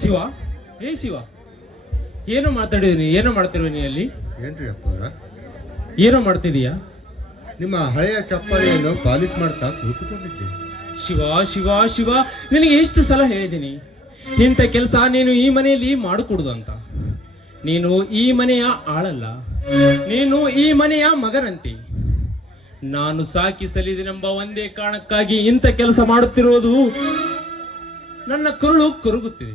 ಶಿವ, ಹೇ ಶಿವ, ಏನೋ ಮಾತಾಡಿದೀನಿ, ಏನೋ ಮಾಡ್ತಿರುವ ನೀ ಅಲ್ಲಿ? ಏನ್ರಿ ಅಪ್ಪವ್ರ? ಏನೋ ಮಾಡ್ತಿದೀಯಾ? ನಿಮ್ಮ ಹಳೆಯ ಚಪ್ಪಲಿಯನ್ನು ಪಾಲಿಶ್ ಮಾಡ್ತಾ ಕೂತುಕೊಂಡಿದ್ದೆ. ಶಿವ ಶಿವ ಶಿವ, ನಿನಗೆ ಎಷ್ಟು ಸಲ ಹೇಳಿದ್ದೀನಿ ಇಂಥ ಕೆಲಸ ನೀನು ಈ ಮನೆಯಲ್ಲಿ ಮಾಡಿಕೊಡುದು ಅಂತ. ನೀನು ಈ ಮನೆಯ ಆಳಲ್ಲ, ನೀನು ಈ ಮನೆಯ ಮಗನಂತೆ. ನಾನು ಸಾಕಿ ಸಲಿದೆನೆಂಬ ಒಂದೇ ಕಾರಣಕ್ಕಾಗಿ ಇಂಥ ಕೆಲಸ ಮಾಡುತ್ತಿರುವುದು ನನ್ನ ಕರುಳು ಕರುಗುತ್ತಿದೆ.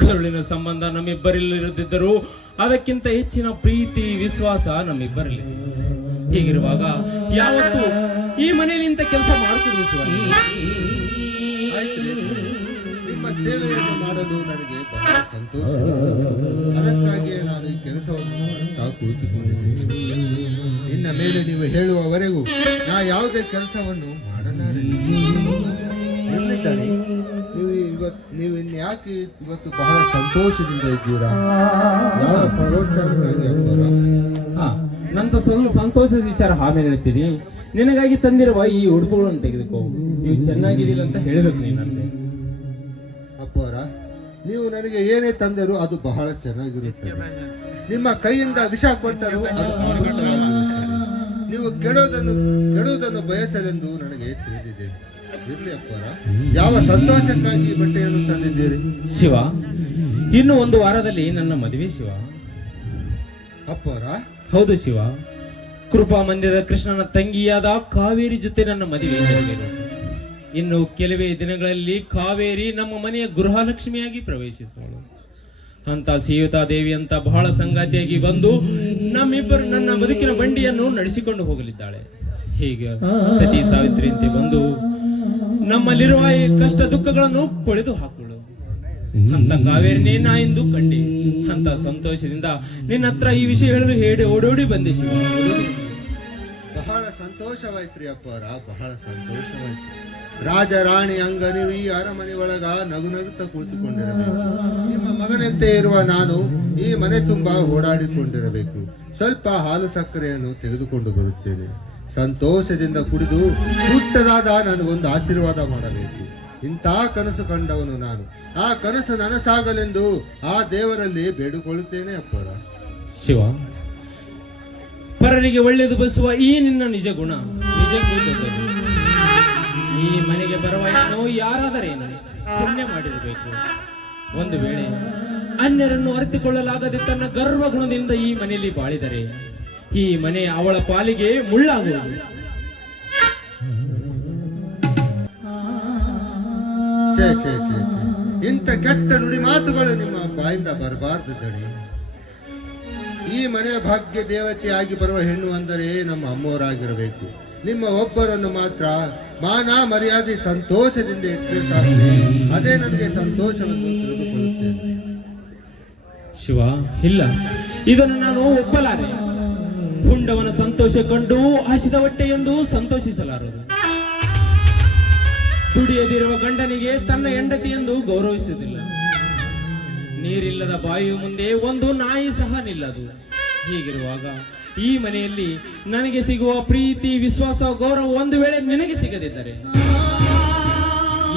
ಕರುಳಿನ ಸಂಬಂಧ ನಮ್ಮಿಬ್ಬರಲ್ಲಿರದಿದ್ದರೂ ಅದಕ್ಕಿಂತ ಹೆಚ್ಚಿನ ಪ್ರೀತಿ ವಿಶ್ವಾಸ ನಮ್ಮಿಬ್ಬರಲ್ಲಿ. ಹೀಗಿರುವಾಗ ಯಾವತ್ತು ಈ ಮನೆಯಲ್ಲಿ ಇಂಥ ಕೆಲಸ ಮಾಡಿಕೊಡುದು ಶಿವ? ಆಯ್ತು, ನಿಮ್ಮ ಸೇವೆಯನ್ನು ಮಾಡಲು ನನಗೆ ಬಹಳ ಸಂತೋಷ. ಅದಕ್ಕಾಗಿಯೇ ನಾನು ಈ ಕೆಲಸವನ್ನು ಮಾಡುತ್ತಾ ಕುಳಿತುಕೊಂಡಿದ್ದೇನೆ. ಇನ್ನ ಮೇಲೆ ನೀವು ಹೇಳುವವರೆಗೂ ನಾ ಯಾವುದೇ ಕೆಲಸವನ್ನು ಮಾಡಲಾರೆ. ಇರ್ಲಿದ್ದಾನೆ, ನೀವು ಇನ್ಯಾಕೆ ಇವತ್ತು ಬಹಳ ಸಂತೋಷದಿಂದ ಇದ್ದೀರಾ? ಯಾವ ಸರೋಚಾರಕ್ಕಾಗಿ ಅಪ್ಪರ? ನಂತ ಸಂತೋಷದ ವಿಚಾರ ಆಮೇಲೆ ಹೇಳ್ತೀನಿ. ನಿನಗಾಗಿ ತಂದಿರುವ ಈ ಉಡುಪುಗಳನ್ನು ತೆಗೆದುಕೋ, ನೀವು ಚೆನ್ನಾಗಿದ್ದೀರ ಅಂತ ಹೇಳಬೇಕು ನೀನಂತೆ. ಅಪ್ಪವರ, ನೀವು ನನಗೆ ಏನೇ ತಂದರೂ ಅದು ಬಹಳ ಚೆನ್ನಾಗಿರುತ್ತದೆ. ನಿಮ್ಮ ಕೈಯಿಂದ ವಿಷ ಕೊಟ್ಟರೂ ಅದು ಅಮೃತವಾಗಿರುತ್ತದೆ. ನೀವು ಕೆಡುವುದನ್ನು ಬಯಸಲೆಂದು ನನಗೆ ತಿಳಿದಿದೆ. ಇರ್ಲಿ ಅಪ್ಪವರ, ಯಾವ ಸಂತೋಷಕ್ಕಾಗಿ ಬಟ್ಟೆಯನ್ನು ತಂದಿದ್ದೀರಿ? ಶಿವ, ಇನ್ನು ಒಂದು ವಾರದಲ್ಲಿ ನನ್ನ ಮದುವೆ ಶಿವ. ಅಪ್ಪವರ? ಹೌದು ಶಿವ, ಕೃಪಾ ಮಂದಿರದ ಕೃಷ್ಣನ ತಂಗಿಯಾದ ಕಾವೇರಿ ಜೊತೆ ನನ್ನ ಮದುವೆ ಜರುಗಲಿದೆ. ಇನ್ನು ಕೆಲವೇ ದಿನಗಳಲ್ಲಿ ಕಾವೇರಿ ನಮ್ಮ ಮನೆಯ ಗೃಹಲಕ್ಷ್ಮಿಯಾಗಿ ಪ್ರವೇಶಿಸುವಳು. ಅಂತ ಸೀತಾದೇವಿ ಅಂತ ಬಹಳ ಸಂಗಾತಿಯಾಗಿ ಬಂದು ನನ್ನ ಬದುಕಿನ ಬಂಡಿಯನ್ನು ನಡೆಸಿಕೊಂಡು ಹೋಗಲಿದ್ದಾಳೆ. ಹೀಗೆ ಸತಿ ಸಾವಿತ್ರಿಯಂತೆ ಬಂದು ನಮ್ಮಲ್ಲಿರುವ ಈ ಕಷ್ಟ ದುಃಖಗಳನ್ನು ಕೊಳೆದು ಹಾಕುಳು. ಅಂತ ಕಾವೇರಿನೇ ನಾ ಎಂದು ಕಂಡೆ. ಅಂತ ಸಂತೋಷದಿಂದ ನಿನ್ನ ಹತ್ರ ಈ ವಿಷಯ ಹೇಳಿ ಓಡೋಡಿ ಬಂದೆ ಶಿವ. ಬಹಳ ಸಂತೋಷವಾಯ್ತ್ರಿ ಅಪ್ಪವರ, ಬಹಳ ಸಂತೋಷವಾಯ್ತು. ರಾಜ ರಾಣಿ ಅಂಗ ನೀವು ಈ ಅರಮನೆ ಒಳಗ ನಗು ನಗುತ್ತಾ ಕುಳಿತುಕೊಂಡಿರಬೇಕು. ನಿಮ್ಮ ಮಗನಂತೆ ಇರುವ ನಾನು ಈ ಮನೆ ತುಂಬಾ ಓಡಾಡಿಕೊಂಡಿರಬೇಕು. ಸ್ವಲ್ಪ ಹಾಲು ಸಕ್ಕರೆಯನ್ನು ತೆಗೆದುಕೊಂಡು ಬರುತ್ತೇನೆ. ಸಂತೋಷದಿಂದ ಕುಡಿದು ಪುಟ್ಟದಾದ ನನಗೊಂದು ಆಶೀರ್ವಾದ ಮಾಡಬೇಕು. ಇಂಥ ಕನಸು ಕಂಡವನು ನಾನು. ಆ ಕನಸು ನನಸಾಗಲೆಂದು ಆ ದೇವರಲ್ಲಿ ಬೇಡಿಕೊಳ್ಳುತ್ತೇನೆ ಅಪ್ಪರ. ಶಿವ, ಪರರಿಗೆ ಒಳ್ಳೆಯದು ಬಯಸುವ ಈ ನಿನ್ನ ನಿಜ ಗುಣ ನಿಜಕ್ಕೂ ದೊಡ್ಡದು. ಈ ಮನೆಗೆ ಬರುವ ಹೆಣ್ಣು ಯಾರಾದರೇನು ಪುಣ್ಯ ಮಾಡಿರಬೇಕು. ಒಂದು ವೇಳೆ ಅನ್ಯರನ್ನು ಅರಿತುಕೊಳ್ಳಲಾಗದೆ ತನ್ನ ಗರ್ವ ಗುಣದಿಂದ ಈ ಮನೆಯಲ್ಲಿ ಬಾಳಿದರೆ ಈ ಮನೆ ಅವಳ ಪಾಲಿಗೆ ಮುಳ್ಳಾಗುವುದು. ಇಂಥ ಕೆಟ್ಟ ನುಡಿ ಮಾತುಗಳು ನಿಮ್ಮ ಬಾಯಿಂದ ಬರಬಾರದು ದಣಿ. ಈ ಮನೆಯ ಭಾಗ್ಯ ದೇವತೆಯಾಗಿ ಬರುವ ಹೆಣ್ಣು ಅಂದರೆ ನಮ್ಮ ಅಮ್ಮವರಾಗಿರಬೇಕು. ನಿಮ್ಮ ಒಬ್ಬರನ್ನು ಮಾತ್ರ ಮಾನ ಮರ್ಯಾದೆ ಸಂತೋಷದಿಂದ ಇಟ್ಟರೆ ಸಾಕು. ಅದೇ ನನಗೆ ಸಂತೋಷವನ್ನು ತಿಳಿದುಕೊಳ್ಳುತ್ತೇನೆ. ಶಿವ, ಇಲ್ಲ, ಇದನ್ನು ನಾನು ಒಪ್ಪಲಾರೆ. ಹುಂಡವನ ಸಂತೋಷ ಕಂಡು ಹಸಿದ ಹೊಟ್ಟೆ ಎಂದು ಸಂತೋಷಿಸಲಾರದು. ದುಡಿಯದಿರುವ ಗಂಡನಿಗೆ ತನ್ನ ಹೆಂಡತಿ ಎಂದು ಗೌರವಿಸುವುದಿಲ್ಲ. ನೀರಿಲ್ಲದ ಬಾಯಿಯ ಮುಂದೆ ಒಂದು ನಾಯಿ ಸಹ ನಿಲ್ಲದು. ಹೀಗಿರುವಾಗ ಈ ಮನೆಯಲ್ಲಿ ನನಗೆ ಸಿಗುವ ಪ್ರೀತಿ ವಿಶ್ವಾಸ ಗೌರವ ಒಂದು ವೇಳೆ ನಿನಗೆ ಸಿಗದಿದ್ದರೆ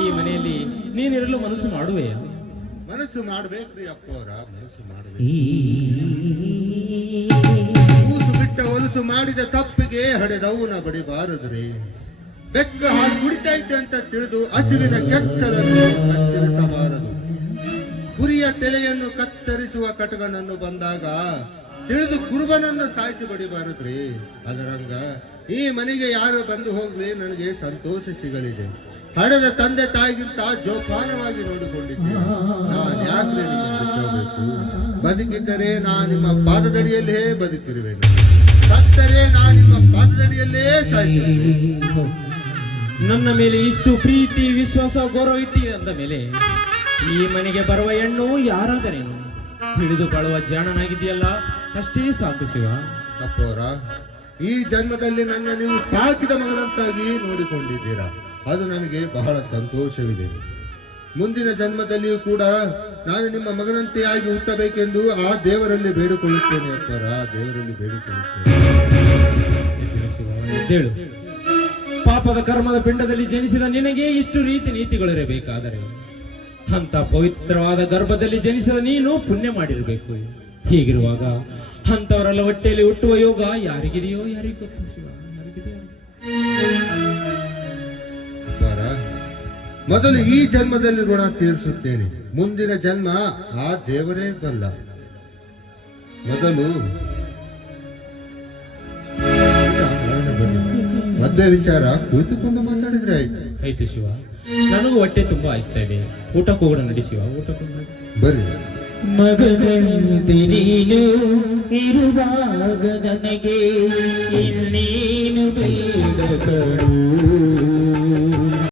ಈ ಮನೆಯಲ್ಲಿ ನೀನಿರಲು ಮನಸ್ಸು ಮಾಡುವೆಯಾ? ಮನಸ್ಸು ಮಾಡಬೇಕ್ರಿ ಅಪ್ಪವರ, ಮನಸ್ಸು ಮಾಡಬೇಕು. ಕೂಸು ಬಿಟ್ಟ ಹೊಲಸು ಮಾಡಿದ ತಪ್ಪಿಗೆ ಹಡೆದವುನ ಬಡಿಬಾರದ್ರಿ. ಬೆಕ್ಕ ಹಾಲು ಕುಡಿತೈತೆ ಅಂತ ತಿಳಿದು ಹಸಿವಿನ ಕೆಚ್ಚಲನ್ನು ಕತ್ತರಿಸಬಾರದು. ಕುರಿಯ ತಲೆಯನ್ನು ಕತ್ತರಿಸುವ ಕಟಗನನ್ನು ಬಂದಾಗ ತಿಳಿದು ಕುರುಬನನ್ನು ಸಾಯಿಸಿ ಬಡಿಬಾರದ್ರಿ. ಅದರಂಗ ಈ ಮನೆಗೆ ಯಾರು ಬಂದು ಹೋಗ್ಲಿ ನನಗೆ ಸಂತೋಷ ಸಿಗಲಿದೆ. ಹಡೆದ ತಂದೆ ತಾಯಿಗಿಂತ ಜೋಪಾನವಾಗಿ ನೋಡಿಕೊಂಡಿದ್ದೇನೆ. ನಾನು ಯಾಕೆ ಬಿಟ್ಟೋಗ್ಬೇಕು? ಬದುಕಿದ್ದರೆ ನಾ ನಿಮ್ಮ ಪಾದದಡಿಯಲ್ಲೇ ಬದುಕಿರುವೆನು, ಸತ್ತರೆ ನಾ ನಿಮ್ಮ ಪಾದದಡಿಯಲ್ಲೇ ಸಾಯ್ತಿರುವೆ. ನನ್ನ ಮೇಲೆ ಇಷ್ಟು ಪ್ರೀತಿ ವಿಶ್ವಾಸ ಗೌರವ ಇಟ್ಟಿದೆ ಅಂದ ಮೇಲೆ ಈ ಮನೆಗೆ ಬರುವ ಹೆಣ್ಣು ಯಾರಾದರೇನು ತಿಳಿದುಕೊಳ್ಳುವ ಜಾಣನಾಗಿದೆಯಲ್ಲ, ಅಷ್ಟೇ ಸಾಕು ಶಿವ. ಅಪ್ಪವರ, ಈ ಜನ್ಮದಲ್ಲಿ ನನ್ನ ನೀವು ಸಾಕಿದ ಮಗನಂತಾಗಿ ನೋಡಿಕೊಂಡಿದ್ದೀರಾ. ಅದು ನನಗೆ ಬಹಳ ಸಂತೋಷವಿದೆ. ಮುಂದಿನ ಜನ್ಮದಲ್ಲಿಯೂ ಕೂಡ ನಾನು ನಿಮ್ಮ ಮಗನಂತೆಯಾಗಿ ಹುಟ್ಟಬೇಕೆಂದು ಆ ದೇವರಲ್ಲಿ ಬೇಡಿಕೊಳ್ಳುತ್ತೇನೆ ಅಪ್ಪರ, ದೇವರಲ್ಲಿ ಬೇಡಿಕೊಳ್ಳುತ್ತೇನೆ. ಹೇಳು, ಪಾಪದ ಕರ್ಮದ ಪಿಂಡದಲ್ಲಿ ಜನಿಸಿದ ನಿನಗೆ ಇಷ್ಟು ರೀತಿ ನೀತಿಗಳಿರಬೇಕಾದರೆ ಅಂತ ಪವಿತ್ರವಾದ ಗರ್ಭದಲ್ಲಿ ಜನಿಸಿದ ನೀನು ಪುಣ್ಯ ಮಾಡಿರ್ಬೇಕು. ಹೀಗಿರುವಾಗ ಅಂತವರೆಲ್ಲ ಹೊಟ್ಟೆಯಲ್ಲಿ ಹುಟ್ಟುವ ಯೋಗ ಯಾರಿಗಿದೆಯೋ ಯಾರಿಗೂ ಗೊತ್ತು ಶಿವ, ಯಾರಿಗಿದೆಯೋ? ವರ, ಮೊದಲು ಈ ಜನ್ಮದಲ್ಲಿ ಋಣ ತೀರಿಸುತ್ತೇನೆ, ಮುಂದಿನ ಜನ್ಮ ಆ ದೇವರೇ ಬಲ್ಲ. ಮೊದಲು ಮದುವೆ ವಿಚಾರ ಕುಳಿತುಕೊಂಡು ಮಾತಾಡಿದ್ರೆ ಆಯ್ತು. ಆಯ್ತು ಶಿವ, ನನಗೂ ಹೊಟ್ಟೆ ತುಂಬಾ ಆಯಿಸ್ತಾ ಇದೆ. ಊಟಕ್ಕೆ ಹೋಗೋಣ ನಡಿ ಶಿವ, ಊಟಕ್ಕೆ ಹೋಗೋಣ. ಬರ್ರಿ. ಮಗನಂತೆ ನೀನು ಇರುವಾಗ ನನಗೆ ಇನ್ನೇನು ಬೇಡ ಕಣೋ.